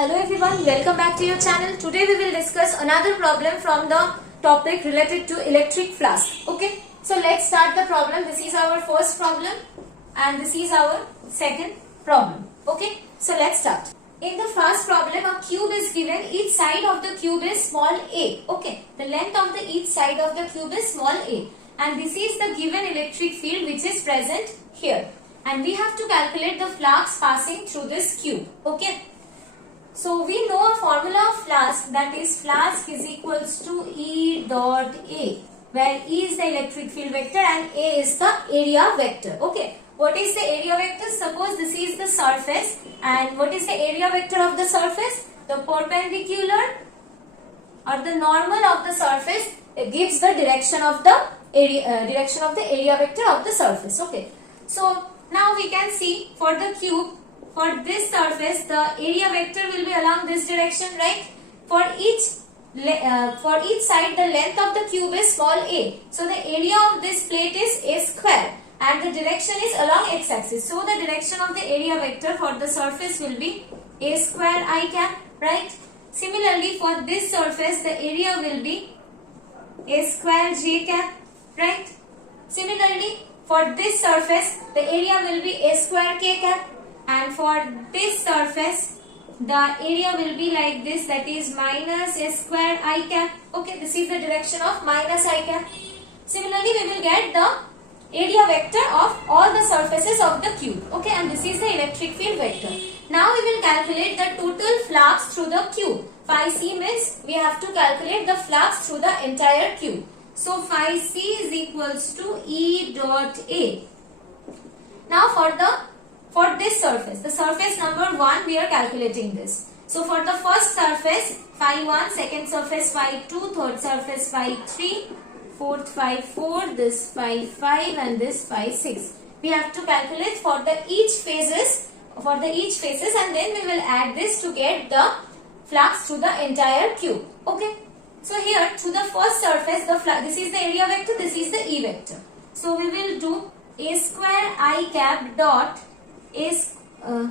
Hello everyone, welcome back to your channel. Today we will discuss another problem from the topic related to electric flask. Okay, so let's start the problem. This is our first problem and this is our second problem. Okay, so let's start. In the first problem, a cube is given. Each side of the cube is small a. Okay, the length of the each side of the cube is small a, and this is the given electric field which is present here. And we have to calculate the flux passing through this cube. Okay. So we know a formula of flux, that is flux is equals to E dot A, where E is the electric field vector and A is the area vector. Okay. What is the area vector? Suppose this is the surface, and what is the area vector of the surface? The perpendicular or the normal of the surface gives the direction of the area vector of the surface. Okay. So now we can see for the cube, for this surface, the area vector will be along this direction, right? For each side, the length of the cube is small a. So the area of this plate is a square, and the direction is along x-axis. So the direction of the area vector for the surface will be a square I cap, right? Similarly, for this surface, the area will be a square j cap, right? Similarly, for this surface, the area will be a square k cap. And for this surface, the area will be like this, that is minus a square I cap. Okay, this is the direction of minus I cap. Similarly, we will get the area vector of all the surfaces of the cube. Okay, and this is the electric field vector. Now we will calculate the total flux through the cube. Phi c means we have to calculate the flux through the entire cube. So phi c is equals to E dot A. Now for this surface, the surface number 1, we are calculating this. So for the first surface, phi 1, second surface phi 2, third surface phi 3, fourth phi 4, this phi 5 and this phi 6. We have to calculate for the each phases and then we will add this to get the flux through the entire cube. Okay. So here to the first surface, the flux, this is the area vector, this is the E vector. So we will do a square I cap dot is a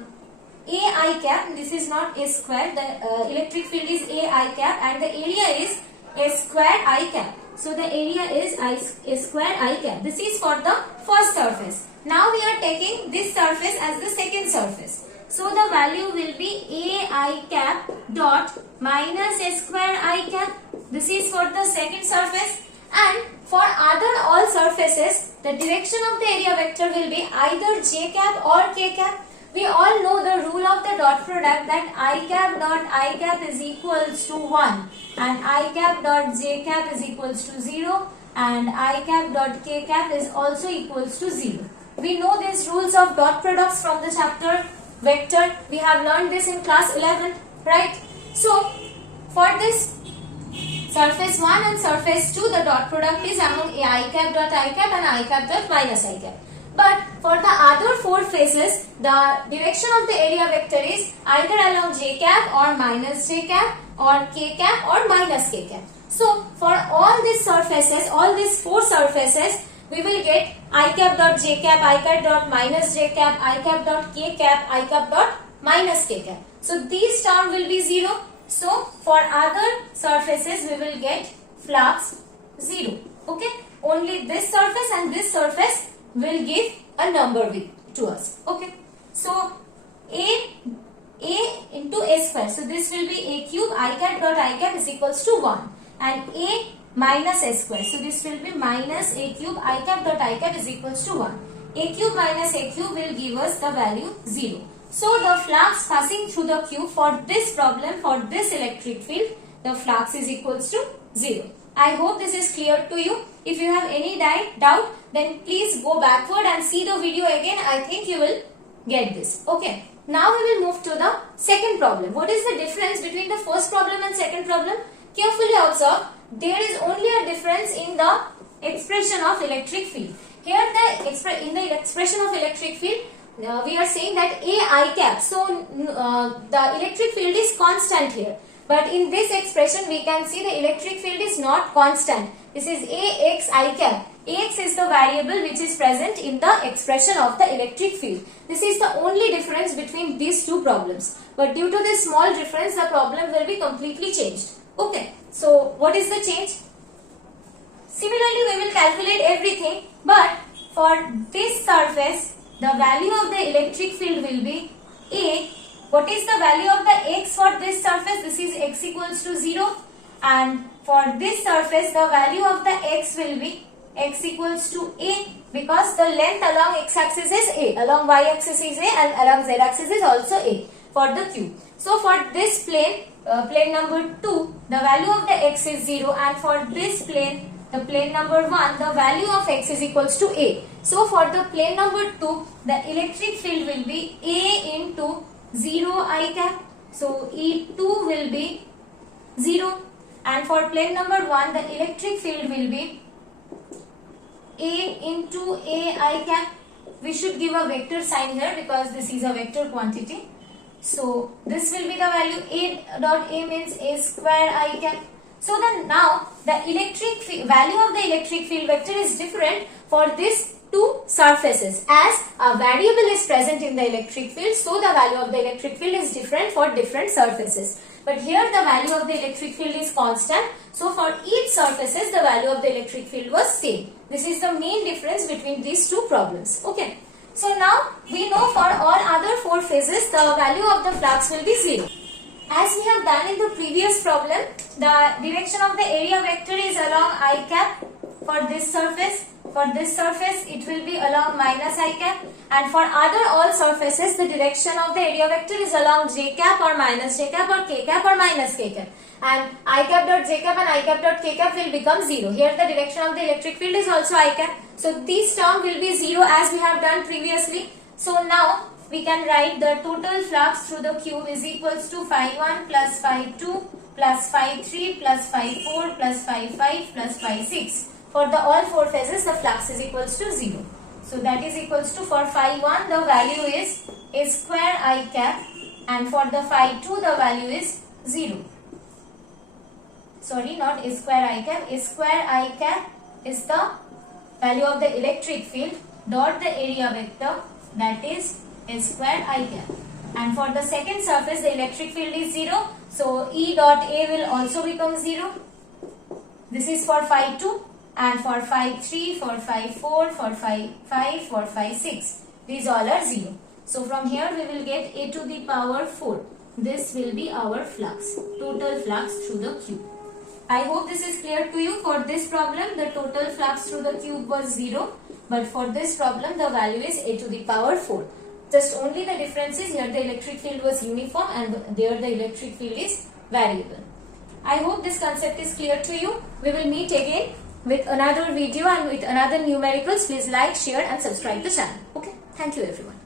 I cap. This is not a square, the electric field is a I cap and the area is a square I cap. So the area is a square I cap. This is for the first surface. Now we are taking this surface as the second surface. So the value will be a I cap dot minus a square I cap. This is for the second surface. And for other all surfaces, the direction of the area vector will be either j cap or k cap. We all know the rule of the dot product, that I cap dot I cap is equals to 1 and I cap dot j cap is equals to 0 and I cap dot k cap is also equals to 0. We know these rules of dot products from the chapter vector. We have learned this in class 11, right? So for this surface 1 and surface 2, the dot product is among a I cap dot I cap and I cap dot minus I cap. But for the other four faces, the direction of the area vector is either along j cap or minus j cap or k cap or minus k cap. So for all these surfaces, all these four surfaces, we will get I cap dot j cap, I cap dot minus j cap, I cap dot k cap, I cap dot minus k cap. So these term will be 0. So for other surfaces, we will get flux 0. Okay. Only this surface and this surface will give a number to us. Okay. So a into a square. So this will be a cube. I cap dot I cap is equals to 1 and a minus a square. So this will be minus a cube. I cap dot I cap is equals to 1. A cube minus a cube will give us the value 0. So the flux passing through the cube for this problem, for this electric field, the flux is equals to 0. I hope this is clear to you. If you have any doubt, then please go backward and see the video again. I think you will get this. Okay. Now we will move to the second problem. What is the difference between the first problem and second problem? Carefully observe. There is only a difference in the expression of electric field. Here in the expression of electric field, we are saying that a I cap. So the electric field is constant here. But in this expression, we can see the electric field is not constant. This is Ax I cap. Ax is the variable which is present in the expression of the electric field. This is the only difference between these two problems. But due to this small difference, the problem will be completely changed. Okay. So, what is the change? Similarly, we will calculate everything, but for this surface, the value of the electric field will be A. What is the value of the x for this surface? This is x equals to 0. And for this surface, the value of the x will be x equals to A, because the length along x-axis is A, along y-axis is A, and along z-axis is also A for the cube. So, for this plane, plane number 2, the value of the x is 0, and for this plane, the plane number 1, the value of x is equals to A. So, for the plane number 2, the electric field will be A into 0 I cap. So, E2 will be 0. And for plane number 1, the electric field will be A into A I cap. We should give a vector sign here because this is a vector quantity. So, this will be the value. A dot A means A square I cap. So, then now the value of the electric field vector is different for these two surfaces, as a variable is present in the electric field. So, the value of the electric field is different for different surfaces. But here the value of the electric field is constant. So, for each surfaces the value of the electric field was same. This is the main difference between these two problems. Okay. So, now we know for all other four phases the value of the flux will be 0. As we have done in the previous problem, the direction of the area vector is along I cap for this surface. For this surface, it will be along minus I cap, and for other all surfaces, the direction of the area vector is along j cap or minus j cap or k cap or minus k cap. And I cap dot j cap and I cap dot k cap will become 0. Here the direction of the electric field is also I cap. So, these term will be 0 as we have done previously. So, now we can write the total flux through the cube is equals to phi 1 plus phi 2 plus phi 3 plus phi 4 plus phi 5 plus phi 6. For the all four phases, the flux is equals to 0. So, that is equals to, for phi 1 the value is A square I cap, and for the phi 2 the value is 0. Sorry, not A square I cap. A square I cap is the value of the electric field dot the area vector, that is A square I cap. And for the second surface, the electric field is 0. So, E dot A will also become 0. This is for phi 2. And for phi 3, for phi 4, for phi 5, for phi 6. These all are 0. So, from here we will get A to the power 4. This will be our flux, total flux through the cube. I hope this is clear to you. For this problem, the total flux through the cube was 0. But for this problem, the value is A to the power 4. Just only the difference is here the electric field was uniform and there the electric field is variable. I hope this concept is clear to you. We will meet again with another video and with another numericals. Please like, share and subscribe the channel. Okay. Thank you everyone.